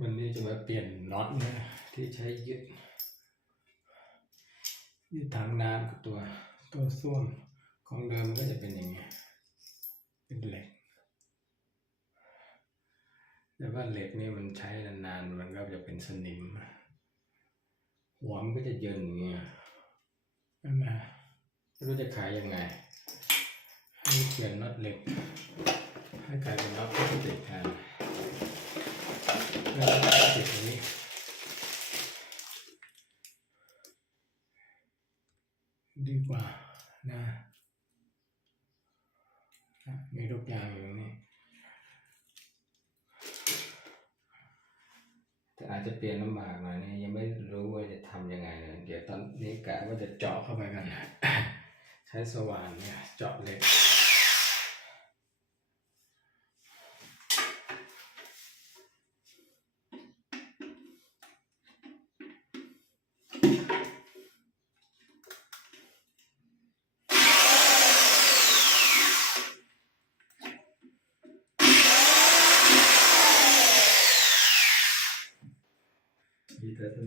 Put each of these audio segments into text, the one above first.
วันนี้จะมาเปลี่ยนน็อตนะที่ใช้ยึดยึดถังน้ำกับตัวตัวส้วมของเดิมมันก็จะเป็นอย่างเงี้ยเป็นเหล็ก แต่ว่าเหล็กนี่มันใช้นานๆมันก็จะเป็นสนิม หัวมันก็จะเยินอย่างเงี้ยใช่ไหมไม่รู้จะขายยังไงให้เปลี่ยนน็อตเหล็กให้กลายเป็นน็อตพลาสติกแทนแล้วก็ ติดตรงนี้ดีกว่านะมีทุกอย่างอยู่นี้แต่อาจจะเปลี่ยนลำบากหน่อยเนี่ยยังไม่รู้ว่าจะทำยังไงเลยเดี๋ยวตอนนี้กะว่าจะเจาะเข้าไปกัน ใช้สว่านเนี่ยเจาะเล็ก มีแต่ส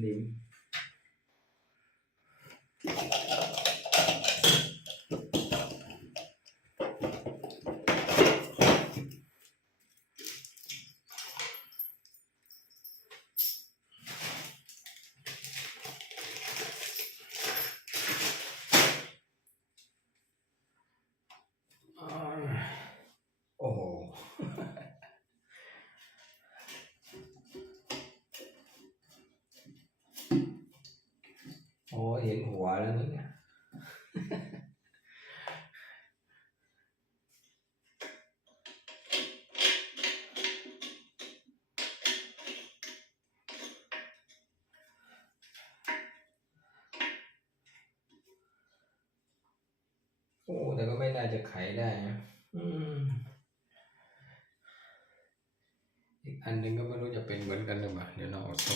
แต่ก็ไม่น่าจะไขได้นะอืมอีกอันหนึ่งก็ไม่รู้จะเป็นเหมือนกันหรือเปล่าเดี๋ยวเราเอาส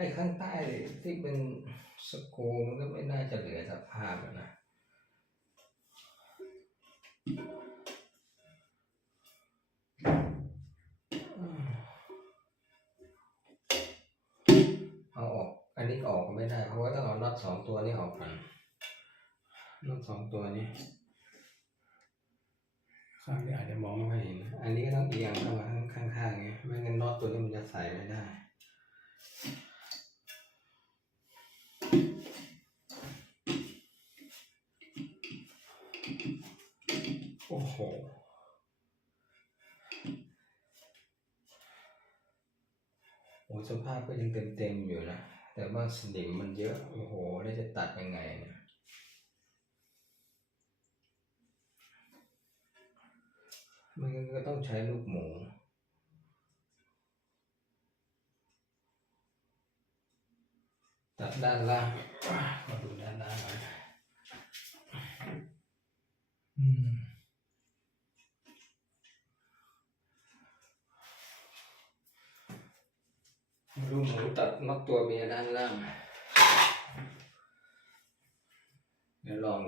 ไอ้ข้างใต้ที่เป็นสกูมันก็ไม่น่าจะเหลือสภาพนะเอาออก อันนี้ออกไม่ได้ เพราะว่าต้องเอาน็อตสองตัวนี้ออกก่อนน็อตสองตัวนี้ ข้างนี้อาจจะมองไม่ค่อยเห็น อันนี้ก็ต้องเอียงเข้ามาข้างข้างๆไงไม่งั้นน็อตตัวนี้มันจะใส่ไม่ได้ โอ้สภาพก็ยังเต็มๆอยู่นะ แต่ว่าสนิมมันเยอะ โอ้โห แล้วจะตัดยังไงเนะไมันก็ต้องใช้ลูกหมูตัดด้านล่างอะขอดูด้านล่างน่อยอืม ลูกหมูตัด น็อตตัวเมียด้านล่าง เดี๋ยวลอง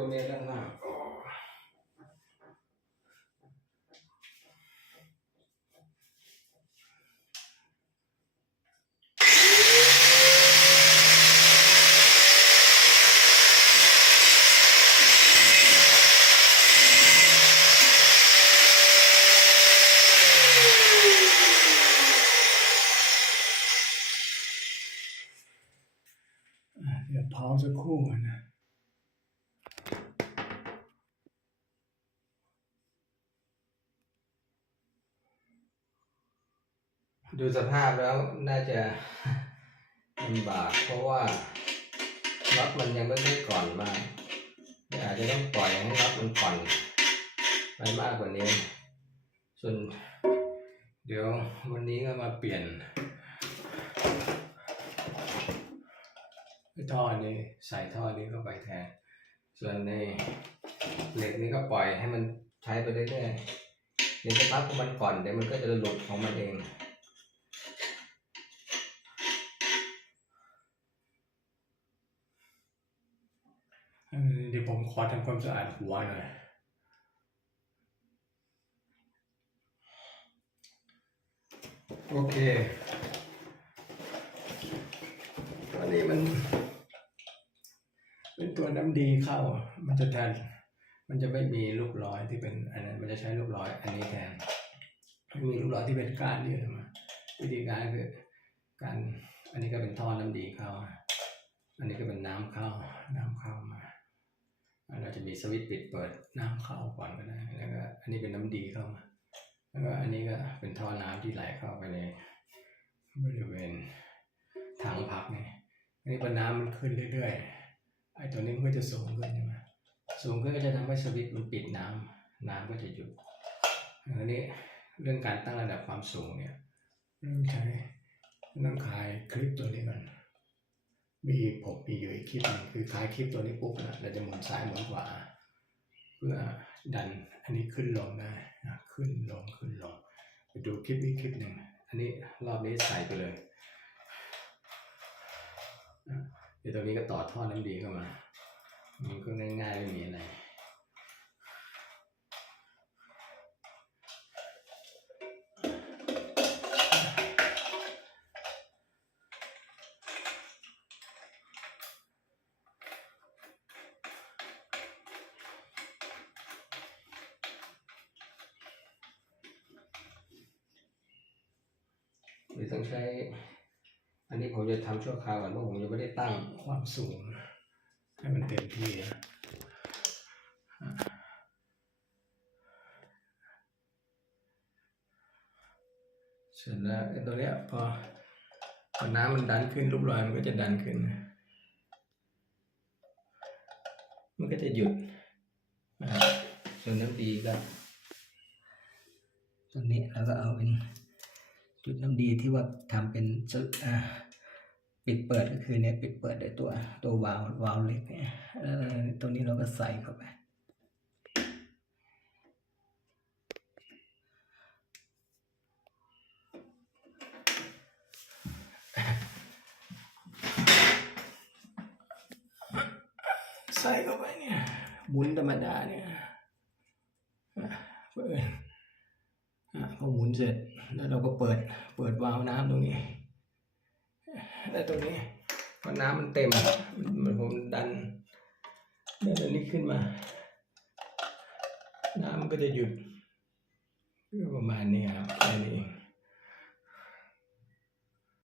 ตัวเมียด้านหน้าอ๋ออะเดี๋ยวพาวสักครู่นะ ดูสภาพแล้วน่าจะลำบากเพราะว่าน็อตมันยังไม่ได้ก่อนมากอาจจะต้องปล่อยให้น็อตมันก่อนไปมากกว่านี้ ส่วนเดี๋ยววันนี้ก็มาเปลี่ยนท่อนี้ใส่ท่อนี้เข้าไปแทน ส่วนในเหล็กนี้ก็ปล่อยให้มันใช้ไปเรื่อยๆเดี๋ยวจะพักของมันก่อนเดี๋ยวมันก็จะหลุดของมันเอง เดี๋ยวผมขอทำความสะอาดหัวหน่อยโอเคอันนี้มัน เป็นตัวน้ำดีเข้า มันจะแทน มันจะไม่มีลูกร้อยที่เป็นอันนั้น มันจะใช้ลูกร้อยอันนี้แทนมีลูกร้อยที่เป็นก้านนี่เลยมา วิธีการคือการ อันนี้ก็เป็นท่อน้ำดีเข้า อันนี้ก็เป็นน้ำเข้า น้ำเข้ามา เราจะมีสวิตช์ปิดเปิดน้ำเข้าก่อนก็ได้แล้วก็อันนี้เป็นน้ำดีเข้ามาแล้วก็อันนี้ก็เป็นท่อน้ำที่ไหลเข้าไปในบริเวณถังพักนี่อันนี้พอน้ำมันขึ้นเรื่อยๆไอ้ตัวนี้มันก็จะสูงขึ้นใช่ไหมสูงขึ้นก็จะทำให้สวิตช์มันปิดน้ำน้ำก็จะหยุดอันนี้เรื่องการตั้งระดับความสูงเนี่ยเริ่มใช้ต้องคลายคลิปตัวนี้ก่อน มีผมมีอยู่อีกคลิปหนึงคือคลายคลิปตัวนี้ปุ๊บนะเราจะหมุนซ้ายหมุนขวา เพื่อดันอันนี้ขึ้นลงได้นะขึ้นลงขึ้นลงไปดูคลิปนี้คลิปหนึ่งอันนี้รอบนี้ใส่ไปเลยเดี๋ยวตรงนี้ก็ต่อท่อน้ำดีเข้ามามันก็ง่ายๆไม่มีอะไร หรือต้องใช้ อันนี้ผมจะทำชั่วคราวก่อนเพราะผมยังไม่ได้ตั้งความสูง ให้มันเต็มที่นะเสร็จแล้วไอ้ตัวเนี้ยพอพอน้ำมันดันขึ้นรูปรอยมันก็จะดันขึ้น มันก็จะหยุดนะครับส่วนน้ำดีก็ตัวนี้เราก็เอาเป็น จุดน้ำดีที่ว่าทำเป็นปิดเปิดก็คือเนี่ยปิดเปิดด้วยตัวตัววาล์ววาล์วเล็กเนี่ยแล้วตรงนี้เราก็ใส่เข้าไปใส่เข้าไปเนี่ยหมุนธรรมดาเนี่ยอะเปิด อะพอหมุนเสร็จ แล้วเราก็เปิดเปิดวาล์วน้ำตรงนี้ แล้วตรงนี้พอน้ำมันเต็มมันผมดันดันอันนี้ขึ้นมา น้ำมันก็จะหยุดประมาณนี้ครับแค่นี้